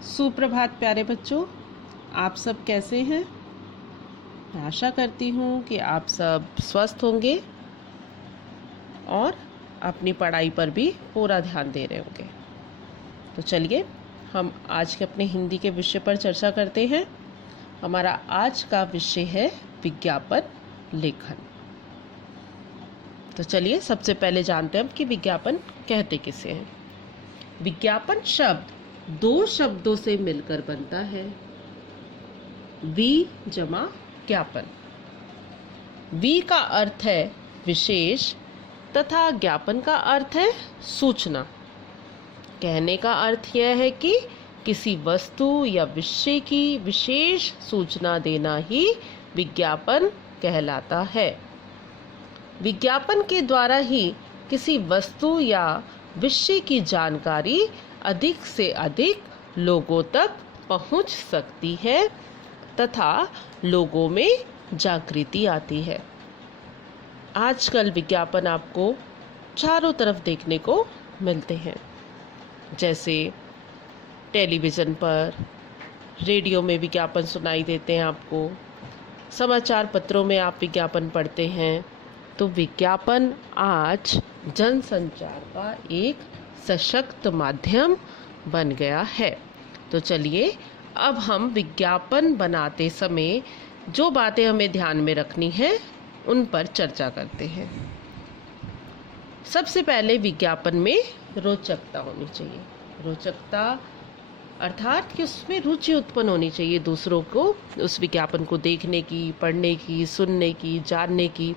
सुप्रभात प्यारे बच्चों, आप सब कैसे हैं। मैं आशा करती हूँ कि आप सब स्वस्थ होंगे और अपनी पढ़ाई पर भी पूरा ध्यान दे रहे होंगे। तो चलिए हम आज के अपने हिंदी के विषय पर चर्चा करते हैं। हमारा आज का विषय है विज्ञापन लेखन। तो चलिए सबसे पहले जानते हैं कि विज्ञापन कहते किसे हैं। विज्ञापन शब्द दो शब्दों से मिलकर बनता है, वि जमा ज्ञापन। वि का अर्थ है विशेष तथा ज्ञापन का अर्थ है सूचना। कहने का अर्थ यह है कि किसी वस्तु या विषय की विशेष सूचना देना ही विज्ञापन कहलाता है। विज्ञापन के द्वारा ही किसी वस्तु या विषय की जानकारी अधिक से अधिक लोगों तक पहुंच सकती है तथा लोगों में जागृति आती है। आजकल विज्ञापन आपको चारों तरफ देखने को मिलते हैं, जैसे टेलीविज़न पर, रेडियो में विज्ञापन सुनाई देते हैं आपको, समाचार पत्रों में आप विज्ञापन पढ़ते हैं। तो विज्ञापन आज जनसंचार का एक सशक्त माध्यम बन गया है। तो चलिए अब हम विज्ञापन बनाते समय जो बातें हमें ध्यान में रखनी है उन पर चर्चा करते हैं। सबसे पहले विज्ञापन में रोचकता होनी चाहिए। रोचकता अर्थात कि उसमें रुचि उत्पन्न होनी चाहिए दूसरों को उस विज्ञापन को देखने की, पढ़ने की, सुनने की, जानने की।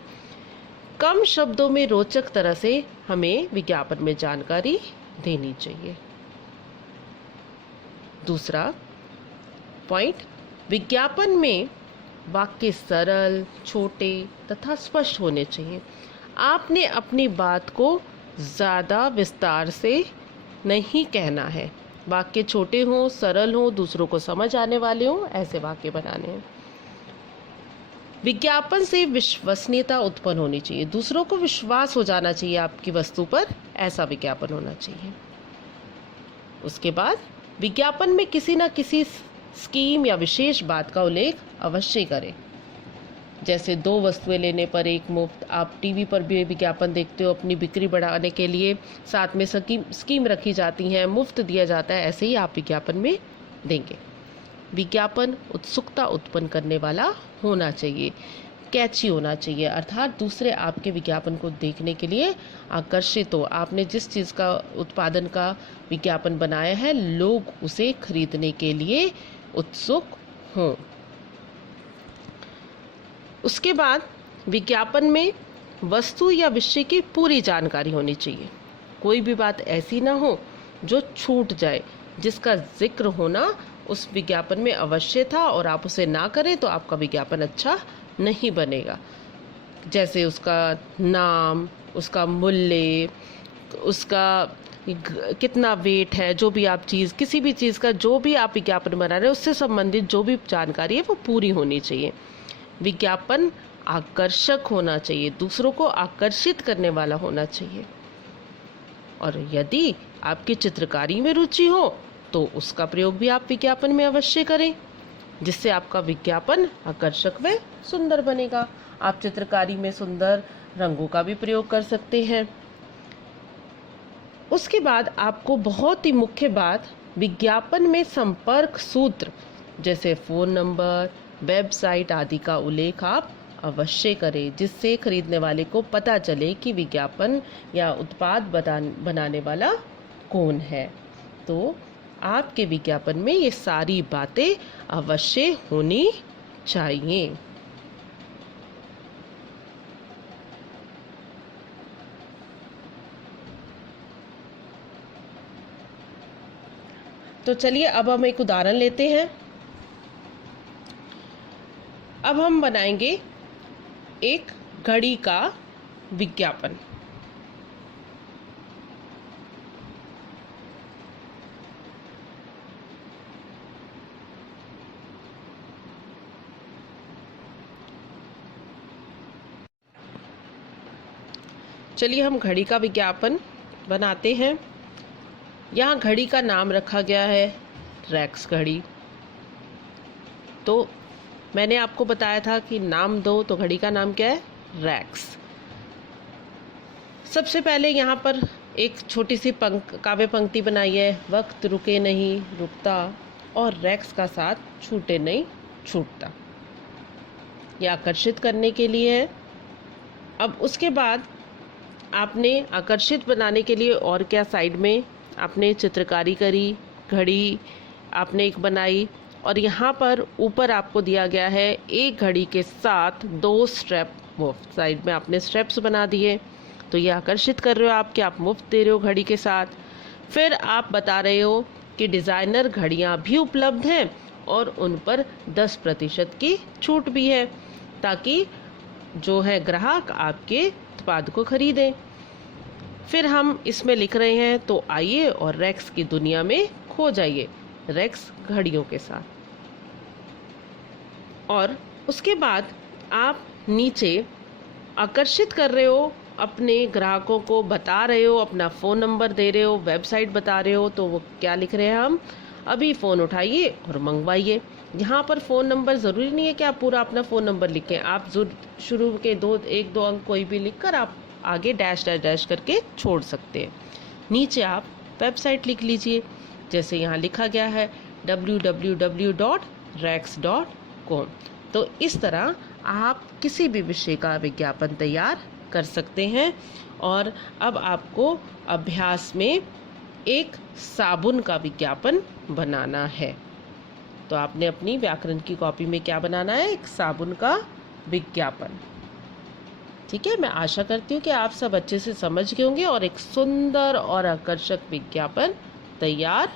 कम शब्दों में रोचक तरह से हमें विज्ञापन में जानकारी देनी चाहिए। दूसरा पॉइंट, विज्ञापन में वाक्य सरल, छोटे तथा स्पष्ट होने चाहिए। आपने अपनी बात को ज़्यादा विस्तार से नहीं कहना है। वाक्य छोटे हों, सरल हों, दूसरों को समझ आने वाले हों, ऐसे वाक्य बनाने हैं। विज्ञापन से विश्वसनीयता उत्पन्न होनी चाहिए। दूसरों को विश्वास हो जाना चाहिए आपकी वस्तु पर, ऐसा विज्ञापन होना चाहिए। उसके बाद विज्ञापन में किसी न किसी स्कीम या विशेष बात का उल्लेख अवश्य करें। जैसे 2 वस्तुएं लेने पर 1 मुफ्त। आप टीवी पर भी विज्ञापन देखते हो, अपनी बिक्री बढ़ाने के लिए साथ में स्कीम रखी जाती हैं, मुफ्त दिया जाता है। ऐसे ही आप विज्ञापन में देंगे। विज्ञापन उत्सुकता उत्पन्न करने वाला होना चाहिए, कैची होना चाहिए, अर्थात दूसरे आपके विज्ञापन को देखने के लिए आकर्षित हो। आपने जिस चीज़ का उत्पादन का विज्ञापन बनाया है, लोग उसे खरीदने के लिए उत्सुक हों। उसके बाद विज्ञापन में वस्तु या विषय की पूरी जानकारी होनी चाहिए। कोई भी बात ऐसी ना हो जो छूट जाए, जिसका जिक्र होना उस विज्ञापन में अवश्य था और आप उसे ना करें तो आपका विज्ञापन अच्छा नहीं बनेगा। जैसे उसका नाम, उसका मूल्य, उसका कितना वेट है, जो भी आप चीज़, किसी भी चीज़ का जो भी आप विज्ञापन बना रहे हैं उससे संबंधित जो भी जानकारी है वो पूरी होनी चाहिए। विज्ञापन आकर्षक होना चाहिए, दूसरों को आकर्षित करने वाला होना चाहिए। और यदि आपकी चित्रकारी में रुचि हो तो उसका प्रयोग भी आप विज्ञापन में अवश्य करें, जिससे आपका विज्ञापन आकर्षक व सुंदर बनेगा। आप चित्रकारी में सुंदर रंगों का भी प्रयोग कर सकते हैं। उसके बाद आपको बहुत ही मुख्य बात, विज्ञापन में संपर्क सूत्र जैसे फ़ोन नंबर, वेबसाइट आदि का उल्लेख आप अवश्य करें, जिससे खरीदने वाले को पता चले कि विज्ञापन या उत्पाद बनाने वाला कौन है। तो आपके विज्ञापन में ये सारी बातें अवश्य होनी चाहिए। तो चलिए अब हम एक उदाहरण लेते हैं। अब हम बनाएंगे एक घड़ी का विज्ञापन। चलिए हम घड़ी का विज्ञापन बनाते हैं। यहाँ घड़ी का नाम रखा गया है रैक्स घड़ी। तो मैंने आपको बताया था कि नाम दो, तो घड़ी का नाम क्या है? रैक्स। सबसे पहले यहाँ पर एक छोटी सी काव्य पंक्ति बनाई है, वक्त रुके नहीं रुकता और रैक्स का साथ छूटे नहीं छूटता। ये आकर्षित करने के लिए है। अब उसके बाद आपने आकर्षित बनाने के लिए और क्या साइड में आपने चित्रकारी करी, घड़ी आपने एक बनाई और यहाँ पर ऊपर आपको दिया गया है एक घड़ी के साथ 2 स्ट्रैप मुफ्त। साइड में आपने स्ट्रैप्स बना दिए, तो ये आकर्षित कर रहे हो आप कि आप मुफ्त दे रहे हो घड़ी के साथ। फिर आप बता रहे हो कि डिज़ाइनर घड़ियाँ भी उपलब्ध हैं और उन पर 10% की छूट भी है, ताकि जो है ग्राहक आपके उत्पाद को खरीदें। फिर हम इसमें लिख रहे हैं, तो आइए और रैक्स की दुनिया में खो जाइए, रैक्स घड़ियों के साथ। और उसके बाद आप नीचे आकर्षित कर रहे हो, अपने ग्राहकों को बता रहे हो, अपना फ़ोन नंबर दे रहे हो, वेबसाइट बता रहे हो। तो वो क्या लिख रहे हैं हम? अभी फ़ोन उठाइए और मंगवाइए। यहाँ पर फ़ोन नंबर ज़रूरी नहीं है कि आप पूरा अपना फ़ोन नंबर लिखें। आप शुरू के 1-2 अंक कोई भी लिखकर आप आगे डैश डैश डैश करके छोड़ सकते हैं। नीचे आप वेबसाइट लिख लीजिए, जैसे यहाँ लिखा गया है www.rex.com। तो इस तरह आप किसी भी विषय का विज्ञापन तैयार कर सकते हैं। और अब आपको अभ्यास में एक साबुन का विज्ञापन बनाना है। तो आपने अपनी व्याकरण की कॉपी में क्या बनाना है? एक साबुन का विज्ञापन। ठीक है, मैं आशा करती हूँ कि आप सब अच्छे से समझ गए होंगे और एक सुंदर और आकर्षक विज्ञापन तैयार